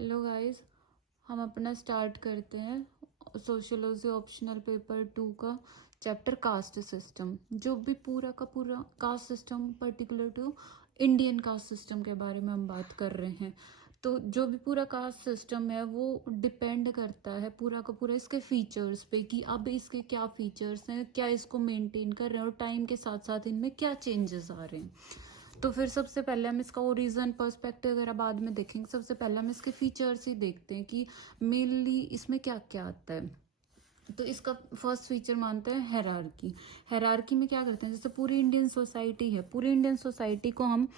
Hello guys, हम अपना start करते हैं सोशियोलॉजी ऑप्शनल पेपर 2 का चैप्टर कास्ट सिस्टम। जो भी पूरा का पूरा caste system particular to Indian caste system के बारे में हम बात कर रहे हैं। तो जो भी पूरा कास्ट सिस्टम है वो डिपेंड करता है पूरा का पूरा इसके फीचर्स पे कि अब इसके क्या फीचर्स हैं, क्या इसको मेंटेन कर रहे हैं और टाइम के साथ साथ इनमें क्या चेंजेस आ रहे हैं। तो फिर सबसे पहले हम इसका ओरिजिन पर्सपेक्टिव वगैरह बाद में देखेंगे। सबसे पहले हम इसके फीचर्स ही देखते हैं कि मेनली इसमें क्या क्या आता है। तो इसका फर्स्ट फीचर मानते हैं हेरारकी। हेरारकी में क्या करते हैं, जैसे पूरी इंडियन सोसाइटी है, पूरी इंडियन सोसाइटी को हम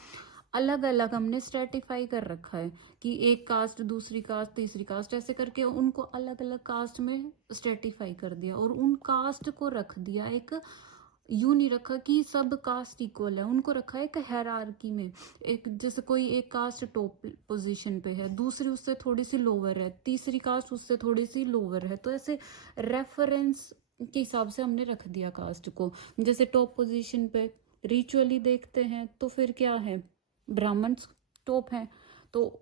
अलग अलग हमने स्ट्रेटिफाई कर रखा है कि एक कास्ट, दूसरी कास्ट, तीसरी कास्ट, ऐसे करके उनको अलग अलग कास्ट में स्ट्रेटिफाई कर दिया और उन कास्ट को रख दिया एक, यूं नहीं रखा कि सब कास्ट इक्वल है, उनको रखा है एक हायरार्की में। एक जैसे कोई एक कास्ट टॉप पोजीशन पे है, दूसरी उससे थोड़ी सी लोअर है, तीसरी कास्ट उससे थोड़ी सी लोअर है, तो ऐसे रेफरेंस के हिसाब से हमने रख दिया कास्ट को। जैसे टॉप पोजीशन पे रिचुअली देखते हैं तो फिर क्या है, ब्राह्मण टॉप है, तो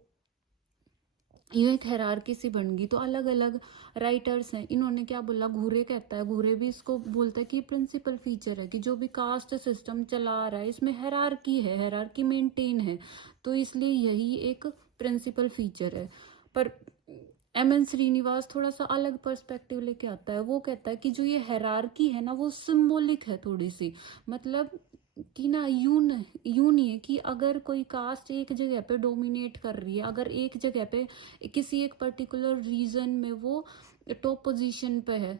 ये एक हायरार्की सी बन गई। तो अलग अलग राइटर्स हैं, इन्होंने क्या बोला, घूरे कहता है, घूरे भी इसको बोलता है कि प्रिंसिपल फीचर है कि जो भी कास्ट सिस्टम चला आ रहा है इसमें हायरार्की है, हायरार्की मेंटेन है, तो इसलिए यही एक प्रिंसिपल फीचर है। पर एम.एन. श्रीनिवास थोड़ा सा अलग पर्सपेक्टिव लेके आता है। वो कहता है कि जो ये हायरार्की है ना वो सिंबॉलिक है थोड़ी सी, मतलब कि ना यूं नहीं है कि अगर कोई कास्ट एक जगह पे डोमिनेट कर रही है, अगर एक जगह पे किसी एक पर्टिकुलर रीजन में वो टॉप पोजीशन पे है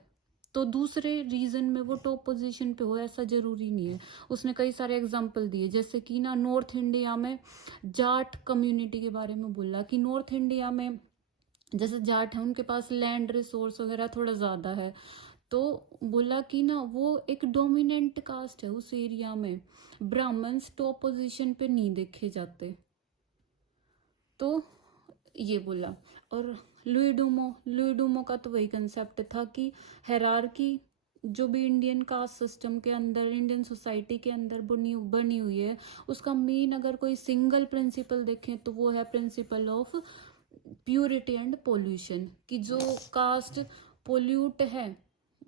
तो दूसरे रीजन में वो टॉप पोजीशन पे हो, ऐसा जरूरी नहीं है। उसने कई सारे एग्जांपल दिए, जैसे कि ना नॉर्थ इंडिया में जाट कम्युनिटी के बारे में बोला कि नॉर्थ इंडिया में जैसे जाट है उनके पास लैंड रिसोर्स वगैरह थोड़ा ज्यादा है, तो बोला कि ना वो एक डोमिनेंट कास्ट है उस एरिया में, ब्राह्मण्स टॉप पोजीशन पे नहीं देखे जाते, तो ये बोला। और लुई डूमो का तो वही कंसेप्ट था कि हायरार्की जो भी इंडियन कास्ट सिस्टम के अंदर, इंडियन सोसाइटी के अंदर बनी हुई है, उसका मेन अगर कोई सिंगल प्रिंसिपल देखें तो वो है principle of purity and pollution, कि जो कास्ट पोल्यूट है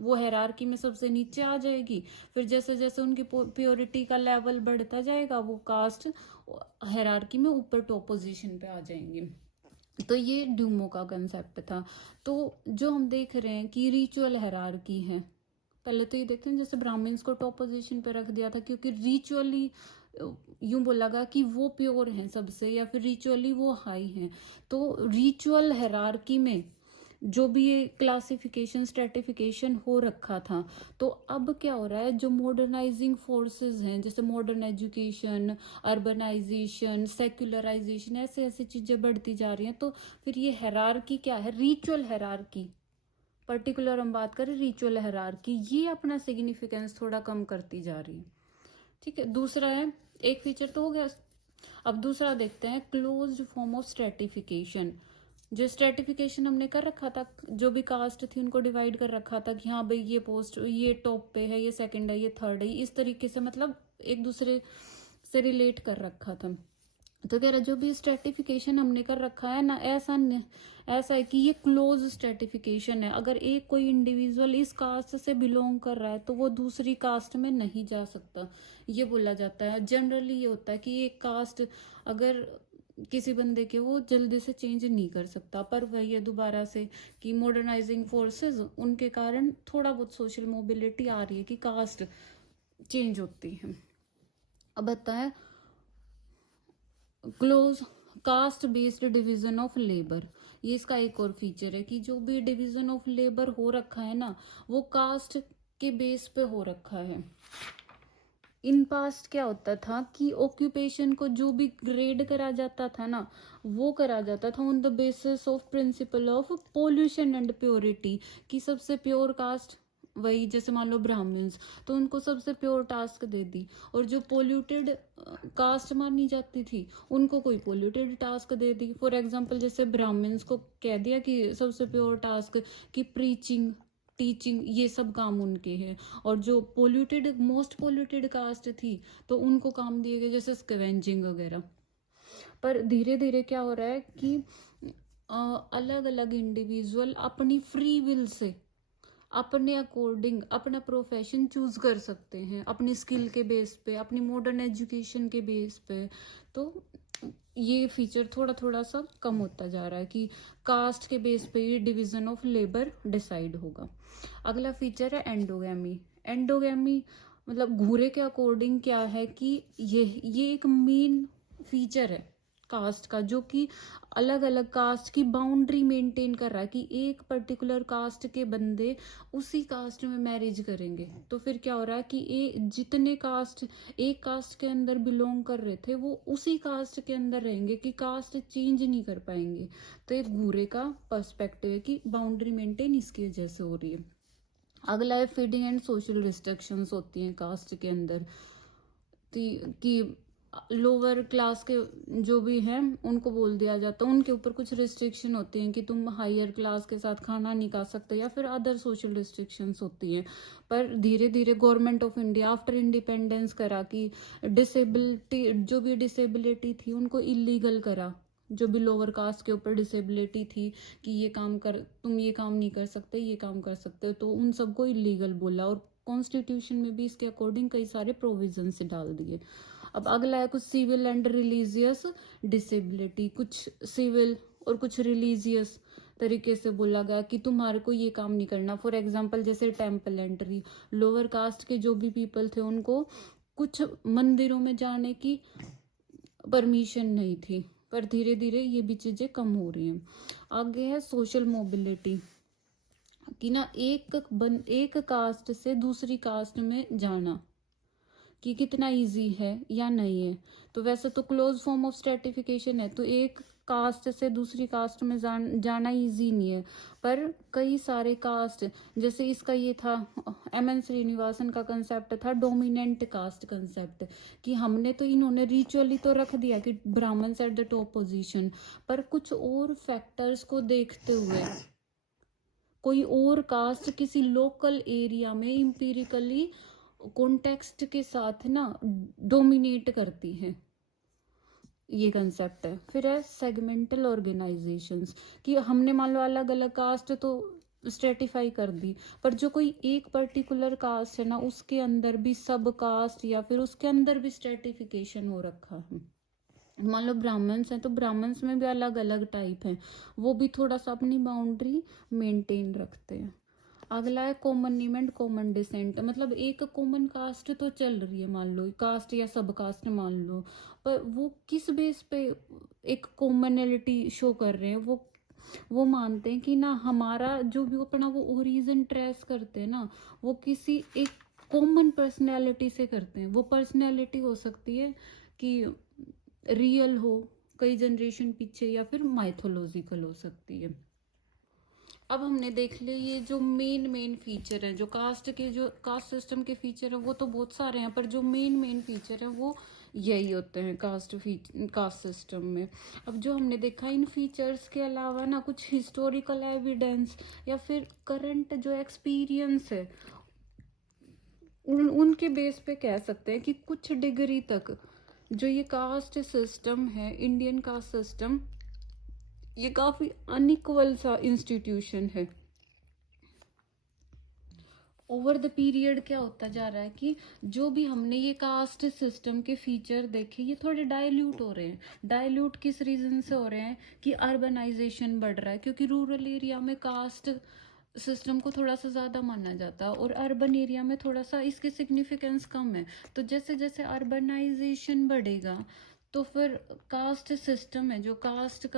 वो हायरार्की में सबसे नीचे आ जाएगी, फिर जैसे जैसे उनकी प्योरिटी का लेवल बढ़ता जाएगा वो कास्ट हायरार्की में ऊपर टॉप पोजीशन पे आ जाएंगे। तो ये ड्यूमो का कंसेप्ट था। तो जो हम देख रहे हैं कि रिचुअल हायरार्की है, पहले तो ये देखते हैं जैसे ब्राह्मण्स को टॉप पोजीशन पे रख दिया था क्योंकि रिचुअली यूं बोला गया कि वो प्योर हैं सबसे, या फिर रिचुअली वो हाई हैं। तो रिचुअल हायरार्की में जो भी ये क्लासिफिकेशन स्ट्रेटिफिकेशन हो रखा था, तो अब क्या हो रहा है, जो मॉडर्नाइजिंग फोर्सेस हैं जैसे मॉडर्न एजुकेशन, अर्बनाइजेशन, सेक्युलराइजेशन, ऐसे ऐसे चीजें बढ़ती जा रही हैं, तो फिर ये हायरार्की क्या है, रिचुअल हायरार्की पर्टिकुलर हम बात करें, रिचुअल हायरार्की ये अपना सिग्निफिकेंस थोड़ा कम करती जा रही है। ठीक है, दूसरा है, एक फीचर तो हो गया। अब दूसरा देखते हैं क्लोज्ड फॉर्म ऑफ स्ट्रेटिफिकेशन। जो स्ट्रेटिफिकेशन हमने कर रखा था, जो भी कास्ट थी उनको डिवाइड कर रखा था कि हाँ भाई ये पोस्ट, ये टॉप पे है, ये सेकंड है, ये थर्ड है, इस तरीके से मतलब एक दूसरे से रिलेट कर रखा था। तो कह रहा जो भी स्ट्रेटिफिकेशन हमने कर रखा है ना, ऐसा है कि ये क्लोज स्ट्रेटिफिकेशन है। अगर एक कोई इंडिविजुअल इस कास्ट से बिलोंग कर रहा है तो वो दूसरी कास्ट में नहीं जा सकता, ये बोला जाता है। जनरली ये होता है कि एक कास्ट अगर किसी बंदे के, वो जल्दी से चेंज नहीं कर सकता, पर वही है दोबारा से कि मॉडर्नाइजिंग फोर्सेस उनके कारण थोड़ा बहुत सोशल मोबिलिटी आ रही है कि कास्ट चेंज होती है। अब आता है close caste based division of labour. ये इसका एक और फीचर है कि जो भी डिवीजन ऑफ लेबर हो रखा है ना वो कास्ट के बेस पे हो रखा है। इन पास्ट क्या होता था कि ऑक्यूपेशन को जो भी ग्रेड करा जाता था ना वो करा जाता था on the basis of principle of pollution and purity, कि सबसे प्योर कास्ट वही, जैसे मान लो ब्राह्मण्स, तो उनको सबसे प्योर टास्क दे दी, और जो पोल्यूटेड कास्ट मानी जाती थी उनको कोई polluted task they the. For example जैसे ब्राह्मण्स को कह दिया कि सबसे प्योर टास्क कि प्रीचिंग, टीचिंग, ये सब काम उनके हैं, और जो पोल्यूटेड, मोस्ट पोल्यूटेड कास्ट थी तो उनको काम दिए गए जैसे स्कैवेंजिंग वगैरह। पर धीरे धीरे क्या हो रहा है कि अलग अलग इंडिविजुअल अपनी फ्री विल से अपने अकॉर्डिंग अपना प्रोफेशन चूज कर सकते हैं, अपनी स्किल के बेस पे, अपनी मॉडर्न एजुकेशन के बेस पे। तो ये फीचर थोड़ा थोड़ा सा कम होता जा रहा है कि कास्ट के बेस पे ही डिवीजन ऑफ लेबर डिसाइड होगा। अगला फीचर है एंडोगैमी। एंडोगैमी मतलब घूरे के अकॉर्डिंग क्या है कि ये एक मेन फीचर है कास्ट का, जो कि अलग अलग कास्ट की बाउंड्री मेंटेन कर रहा है कि एक पर्टिकुलर कास्ट के बंदे उसी कास्ट में मैरिज करेंगे। तो फिर क्या हो रहा है कि जितने कास्ट एक कास्ट के अंदर बिलोंग कर रहे थे वो उसी कास्ट के अंदर रहेंगे, कि कास्ट चेंज नहीं कर पाएंगे। तो एक घूरे का पर्सपेक्टिव है कि बाउंड्री मेंटेन इसकी वजह से हो रही है। अगला है फीडिंग एंड सोशल रिस्ट्रिक्शंस होती हैं कास्ट के अंदर, कि लोअर क्लास के जो भी हैं उनको बोल दिया जाता है, उनके ऊपर कुछ रिस्ट्रिक्शन होती हैं कि तुम हायर क्लास के साथ खाना नहीं खा सकते, या फिर अदर सोशल रिस्ट्रिक्शंस होती हैं। पर धीरे धीरे government of India after independence करा कि डिसेबिलिटी, जो भी डिसेबिलिटी थी उनको इलीगल करा। जो भी लोअर कास्ट के ऊपर डिसेबिलिटी थी कि ये काम कर, तुम ये काम नहीं कर सकते, ये काम कर सकते हो, तो उन सबको इलीगल बोला और कॉन्स्टिट्यूशन में भी इसके अकॉर्डिंग कई सारे प्रोविजंस डाल दिए। अब अगला है कुछ सिविल एंड रिलीजियस डिसेबिलिटी। कुछ सिविल और कुछ रिलीजियस तरीके से बोला गया कि तुम्हारे को ये काम नहीं करना। फॉर एग्जाम्पल जैसे टेम्पल एंट्री, लोअर कास्ट के जो भी पीपल थे उनको कुछ मंदिरों में जाने की परमिशन नहीं थी, पर धीरे धीरे ये भी चीजें कम हो रही हैं। आगे है सोशल मोबिलिटी, कि ना एक कास्ट से दूसरी कास्ट में जाना कि कितना इजी है या नहीं है। तो वैसे तो क्लोज फॉर्म ऑफ स्ट्रेटिफिकेशन है, तो एक कास्ट से दूसरी कास्ट में जाना इजी नहीं है, पर कई सारे कास्ट, जैसे इसका ये था एम.एन. श्रीनिवासन का कंसेप्ट था डोमिनेंट कास्ट कंसेप्ट, कि हमने तो इन्होंने रिचुअली तो रख दिया कि Brahmins at the top position, पर कुछ और फैक्टर्स को देखते हुए कोई और कास्ट किसी लोकल एरिया में इंपीरिकली कॉन्टेक्स्ट के साथ ना डोमिनेट करती है, ये कंसेप्ट है। फिर है सेगमेंटल ऑर्गेनाइजेशंस, कि हमने मान लो अलग अलग कास्ट तो स्ट्रेटिफाई कर दी, पर जो कोई एक पर्टिकुलर कास्ट है ना उसके अंदर भी सब कास्ट या फिर उसके अंदर भी स्ट्रेटिफिकेशन हो रखा है। मान लो ब्राह्मण्स हैं तो ब्राह्मण्स में भी अलग अलग टाइप हैं, वो भी थोड़ा सा अपनी बाउंड्री मेंटेन रखते हैं। अगला है common name and common descent, मतलब एक कॉमन कास्ट तो चल रही है, मान लो कास्ट या सब कास्ट मान लो, पर वो किस बेस पे एक कॉमनैलिटी शो कर रहे हैं। वो मानते हैं कि ना हमारा जो भी अपना वो ओरिजिन ट्रेस करते हैं ना, वो किसी एक कॉमन पर्सनैलिटी से करते हैं। वो पर्सनैलिटी हो सकती है कि रियल हो कई जनरेशन पीछे, या फिर माइथोलॉजिकल हो सकती है। अब हमने देख लिया ये जो मेन फीचर है, जो कास्ट सिस्टम के फीचर है वो तो बहुत सारे हैं, पर जो मेन फीचर है वो यही होते हैं कास्ट सिस्टम में। अब जो हमने देखा इन फीचर्स के अलावा ना कुछ हिस्टोरिकल एविडेंस या फिर करंट जो एक्सपीरियंस है उनके बेस पे कह सकते हैं कि कुछ डिग्री तक जो ये कास्ट सिस्टम है, इंडियन कास्ट सिस्टम, ये काफी अनइक्वल सा इंस्टीट्यूशन है। ओवर द पीरियड क्या होता जा रहा है कि जो भी हमने ये कास्ट सिस्टम के फीचर देखे ये थोड़े डाइल्यूट हो रहे हैं। डाइल्यूट किस रीजन से हो रहे हैं कि अर्बनाइजेशन बढ़ रहा है, क्योंकि रूरल एरिया में कास्ट सिस्टम को थोड़ा सा ज़्यादा माना जाता है और अर्बन एरिया में थोड़ा सा इसकी सिग्निफिकेंस कम है। तो जैसे जैसे अर्बनाइजेशन बढ़ेगा तो फिर कास्ट सिस्टम है जो कास्ट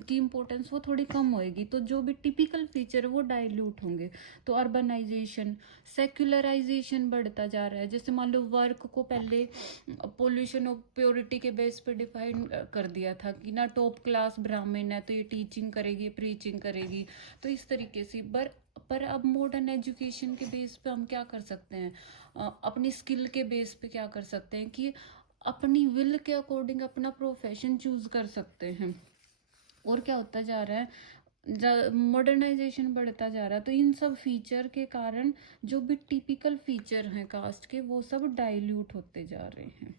की इम्पोर्टेंस वो थोड़ी कम होएगी, तो जो भी टिपिकल फीचर है वो डाइल्यूट होंगे। तो अर्बनाइजेशन, सेक्युलराइजेशन बढ़ता जा रहा है। जैसे मान लो वर्क को पहले पोल्यूशन और प्योरिटी के बेस पे डिफाइन कर दिया था कि ना टॉप क्लास ब्राह्मण है तो ये टीचिंग करेगी, प्रीचिंग करेगी, तो इस तरीके से। पर अब मॉडर्न एजुकेशन के बेस पे हम क्या कर सकते हैं, अपनी स्किल के बेस पे क्या कर सकते हैं कि अपनी विल के अकॉर्डिंग अपना प्रोफेशन चूज कर सकते हैं। और क्या होता जा रहा है, मॉडर्नाइजेशन बढ़ता जा रहा है, तो इन सब फीचर के कारण जो भी टिपिकल फीचर हैं कास्ट के वो सब डाइल्यूट होते जा रहे हैं।